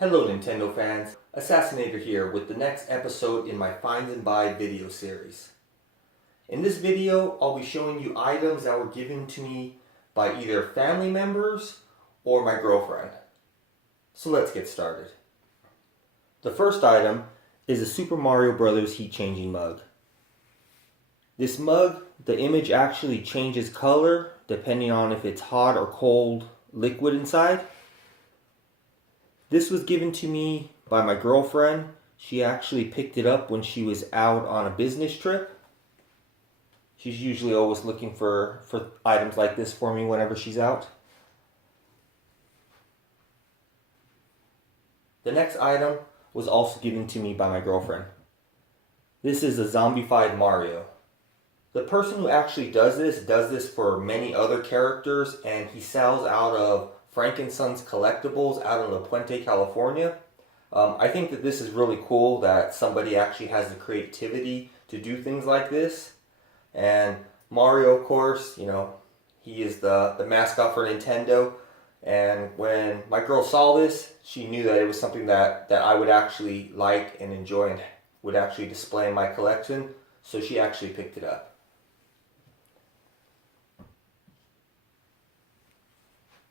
Hello Nintendo fans, Assassinator here with the next episode in my Finds and Buy video series. In this video, I'll be showing you items that were given to me by either family members or my girlfriend. So let's get started. The first item is a Super Mario Bros. Heat changing mug. This mug, the image actually changes color depending on if it's hot or cold liquid inside. This was given to me by my girlfriend. She actually picked it up when she was out on a business trip. She's usually always looking for items like this for me whenever she's out. The next item was also given to me by my girlfriend. This is a zombified Mario. The person who actually does this for many other characters, and he sells out of Frankenson's Collectibles out in La Puente, California. I think that this is really cool that somebody actually has the creativity to do things like this. And Mario, of course, he is the mascot for Nintendo. And when my girl saw this, she knew that it was something that I would actually like and enjoy and would actually display in my collection. So she actually picked it up.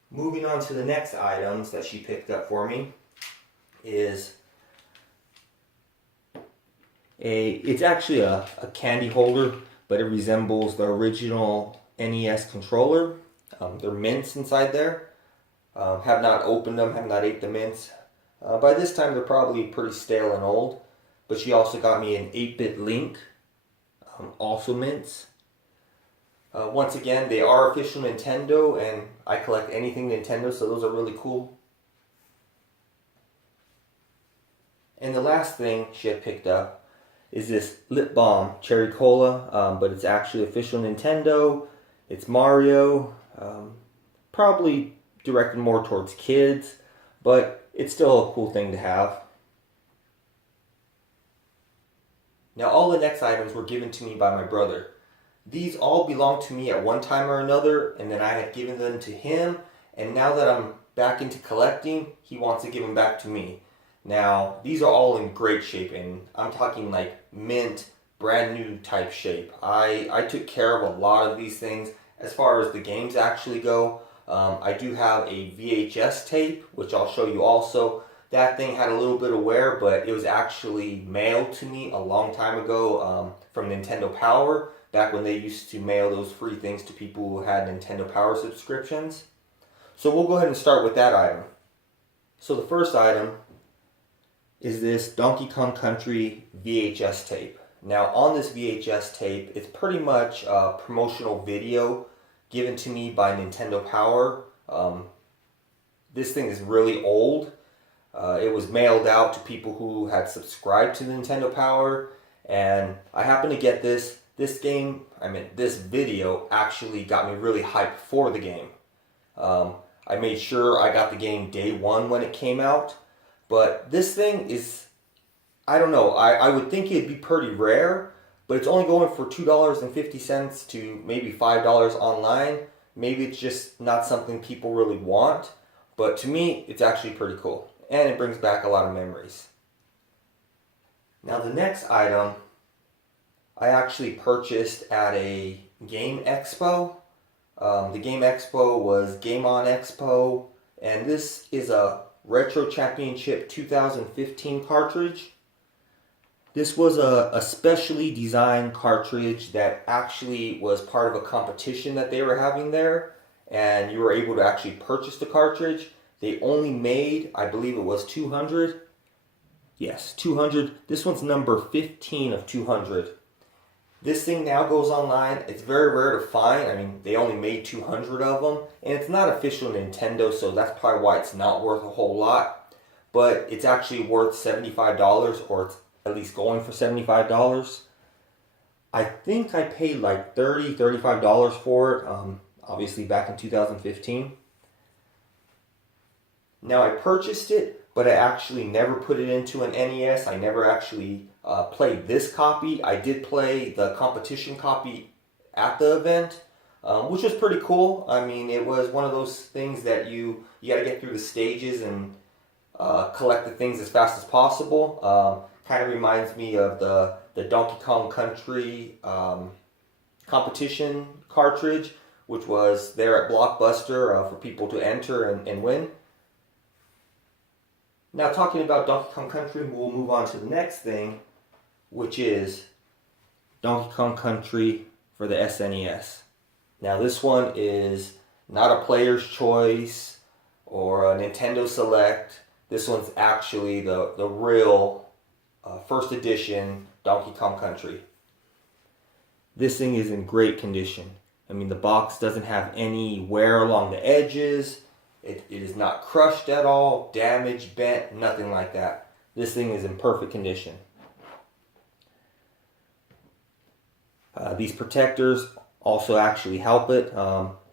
Moving on to the next items that she picked up for me is it's actually a candy holder, but it resembles the original NES controller. There are mints inside there. Have not opened them, have not ate the mints. By this time they're probably pretty stale and old, but she also got me an 8-bit Link, also mints. Once again, they are official Nintendo, and I collect anything Nintendo, so those are really cool. And the last thing she had picked up is this lip balm, cherry cola, but it's actually official Nintendo. It's Mario, probably directed more towards kids, but it's still a cool thing to have. Now all the next items were given to me by my brother. These all belonged to me at one time or another, and then I had given them to him, and now that I'm back into collecting, he wants to give them back to me. Now, these are all in great shape, and I'm talking like mint, brand new type shape. I took care of a lot of these things as far as the games actually go. I do have a VHS tape, which I'll show you also. That thing had a little bit of wear, but it was actually mailed to me a long time ago from Nintendo Power. Back when they used to mail those free things to people who had Nintendo Power subscriptions. So we'll go ahead and start with that item. So the first item is this Donkey Kong Country VHS tape. Now on this VHS tape, it's pretty much a promotional video given to me by Nintendo Power. This thing is really old. It was mailed out to people who had subscribed to Nintendo Power, and I happened to get this. This video actually got me really hyped for the game. I made sure I got the game day one when it came out. But this thing is, I don't know, I would think it'd be pretty rare, but it's only going for $2.50 to maybe $5 online. Maybe it's just not something people really want, but to me, it's actually pretty cool. And it brings back a lot of memories. Now the next item I actually purchased at a Game Expo. The Game Expo was Game On Expo, and this is a Retro Championship 2015 cartridge. This was a specially designed cartridge that actually was part of a competition that they were having there, and you were able to actually purchase the cartridge. They only made, I believe it was 200. Yes, 200. This one's number 15 of 200. This thing now goes online. It's very rare to find. I mean, they only made 200 of them. And it's not official Nintendo, so that's probably why it's not worth a whole lot. But it's actually worth $75, or it's at least going for $75. I think I paid like $35 for it, obviously back in 2015. Now I purchased it, but I actually never put it into an NES. I never actually played this copy. I did play the competition copy at the event, which was pretty cool. I mean, it was one of those things that you got to get through the stages and collect the things as fast as possible. Kind of reminds me of the Donkey Kong Country competition cartridge, which was there at Blockbuster for people to enter and win. Now, talking about Donkey Kong Country, we'll move on to the next thing, which is Donkey Kong Country for the SNES. Now, this one is not a player's choice or a Nintendo Select. This one's actually the real first edition Donkey Kong Country. This thing is in great condition. I mean, the box doesn't have any wear along the edges. It is not crushed at all, damaged, bent, nothing like that. This thing is in perfect condition. These protectors also actually help it.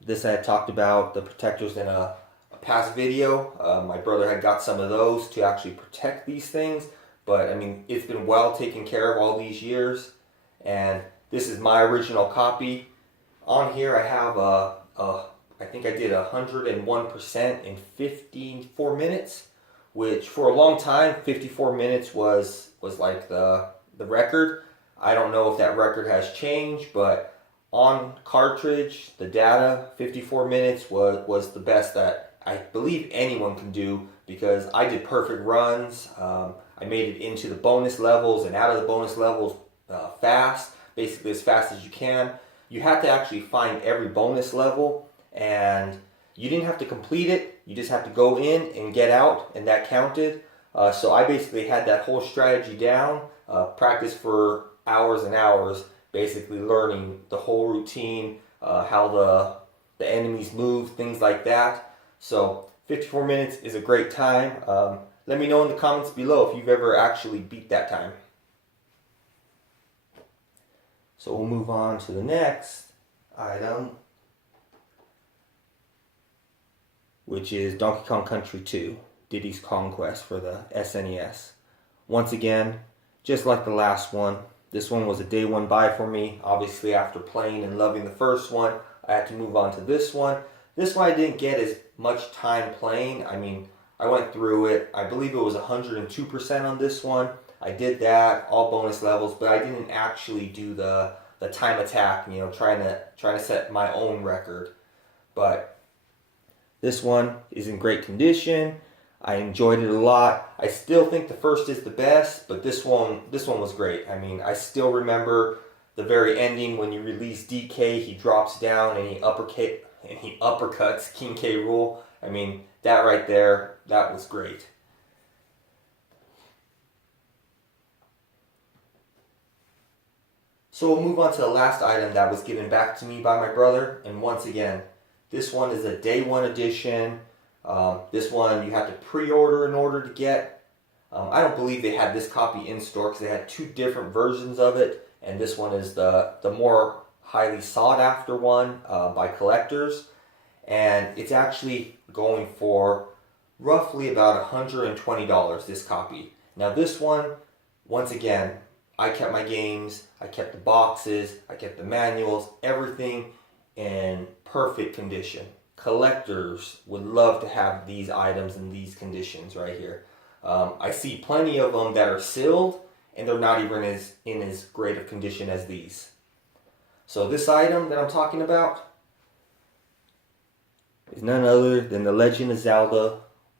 This I had talked about the protectors in a past video. My brother had got some of those to actually protect these things. But I mean, it's been well taken care of all these years. And this is my original copy. On here I have I think I did 101% in 54 minutes, which for a long time, 54 minutes was like the record. I don't know if that record has changed, but on cartridge, the data, 54 minutes was the best that I believe anyone can do, because I did perfect runs. I made it into the bonus levels and out of the bonus levels fast, basically as fast as you can. You have to actually find every bonus level, and you didn't have to complete it. You just have to go in and get out, and that counted. So I basically had that whole strategy down, practiced for hours and hours, basically learning the whole routine, how the enemies move, things like that. So 54 minutes is a great time. Let me know in the comments below if you've ever actually beat that time. So we'll move on to the next item, which is Donkey Kong Country 2, Diddy's Conquest for the SNES. Once again, just like the last one, this one was a day one buy for me. Obviously, after playing and loving the first one, I had to move on to this one. This one I didn't get as much time playing. I mean, I went through it. I believe it was 102% on this one. I did that, all bonus levels, but I didn't actually do the time attack, you know, trying to set my own record. But this one is in great condition. I enjoyed it a lot. I still think the first is the best, but this one was great. I mean, I still remember the very ending when you release DK. He drops down and he uppercuts King K. Rool. I mean, that right there, that was great. So we'll move on to the last item that was given back to me by my brother. And once again, this one is a day one edition. This one you have to pre-order in order to get. I don't believe they had this copy in store because they had two different versions of it. And this one is the more highly sought after one by collectors. And it's actually going for roughly about $120, this copy. Now this one, once again, I kept my games, I kept the boxes, I kept the manuals, everything in perfect condition. Collectors would love to have these items in these conditions right here. I see plenty of them that are sealed and they're not even in as great a condition as these. So this item that I'm talking about is none other than The Legend of Zelda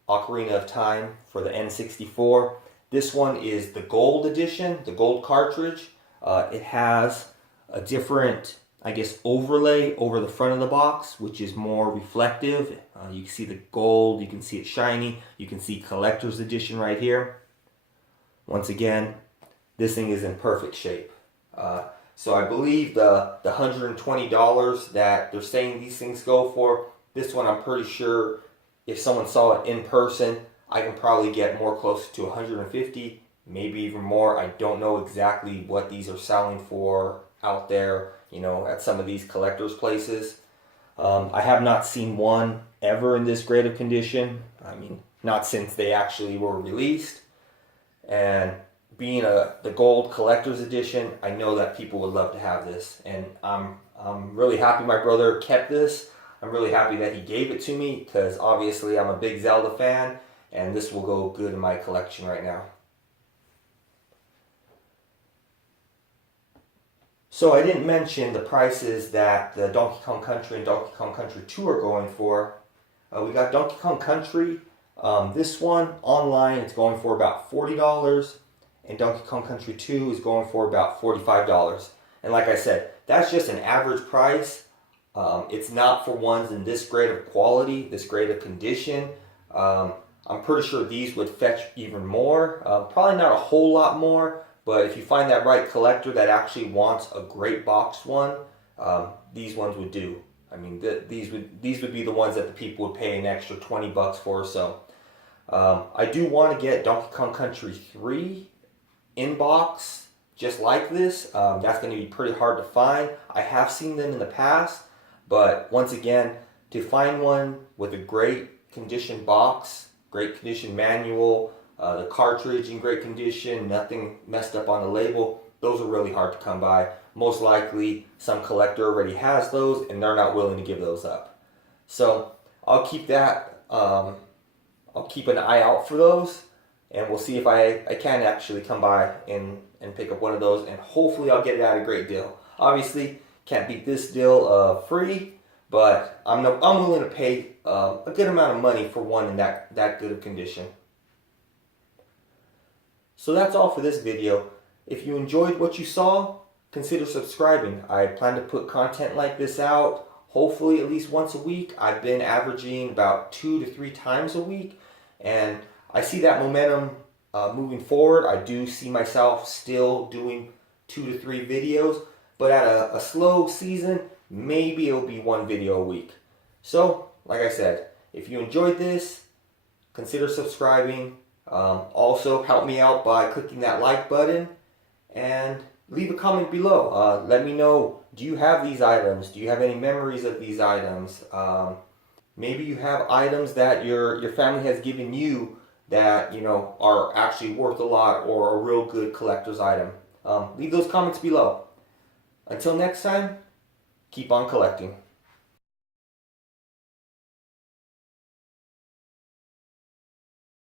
Ocarina of Time for the N64. This one is the gold edition, the gold cartridge. It has a different, I guess, overlay over the front of the box, which is more reflective. You can see the gold, you can see it shiny, you can see collector's edition right here. Once again, this thing is in perfect shape. So I believe the $120 that they're saying these things go for, this one I'm pretty sure if someone saw it in person, I can probably get more close to 150, maybe even more. I don't know exactly what these are selling for out there, you know, at some of these collectors' places. I have not seen one ever in this great of condition. I mean, not since they actually were released. And being the gold collector's edition, I know that people would love to have this. And I'm really happy my brother kept this. I'm really happy that he gave it to me because obviously I'm a big Zelda fan. and this will go good in my collection right now. So I didn't mention the prices that the Donkey Kong Country and Donkey Kong Country 2 are going for. We got Donkey Kong Country. This one online it's going for about $40, and Donkey Kong Country 2 is going for about $45. And like I said, that's just an average price. It's not for ones in this grade of quality, this grade of condition. I'm pretty sure these would fetch even more. Probably not a whole lot more, but if you find that right collector that actually wants a great boxed one, these ones would do. I mean, these would be the ones that the people would pay an extra $20 for or so. I do want to get Donkey Kong Country 3 in box, just like this. That's going to be pretty hard to find. I have seen them in the past, but once again, to find one with a great condition box, great condition manual, the cartridge in great condition, nothing messed up on the label, those are really hard to come by. Most likely some collector already has those and they're not willing to give those up. So I'll keep that, I'll keep an eye out for those, and we'll see if I can actually come by and pick up one of those, and hopefully I'll get it at a great deal. Obviously can't beat this deal free, but I'm willing to pay a good amount of money for one in that good of condition. So that's all for this video. If you enjoyed what you saw, consider subscribing. I plan to put content like this out hopefully at least once a week. I've been averaging about 2 to 3 times a week, and I see that momentum moving forward. I do see myself still doing 2 to 3 videos, but at a slow season, maybe it'll be 1 video a week. So, like I said, if you enjoyed this, consider subscribing. Also, help me out by clicking that like button and leave a comment below. Let me know, do you have these items? Do you have any memories of these items? Maybe you have items that your family has given you that, you know, are actually worth a lot or a real good collector's item. Leave those comments below. Until next time, keep on collecting.